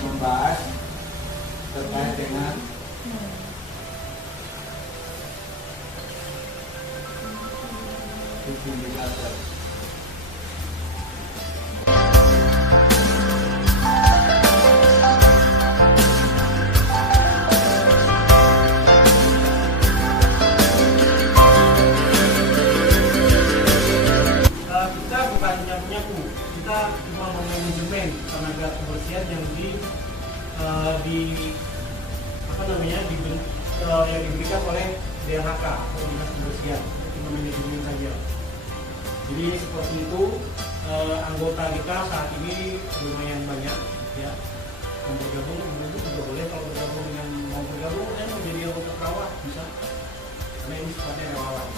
Membahas terkait dengan hukum indikator. Kita bukan nyapu-nyapu, kita cuma memanajemen tenaga kebersihan yang yang diberikan oleh DLHK atau Dinas Kebersihan, cuma manajemen saja. Jadi seperti itu, anggota kita saat ini lumayan banyak ya. Yang bergabung juga boleh, kalau bergabung dengan mau bergabung menjadi anggota perawat bisa, karena ini sifatnya relawan.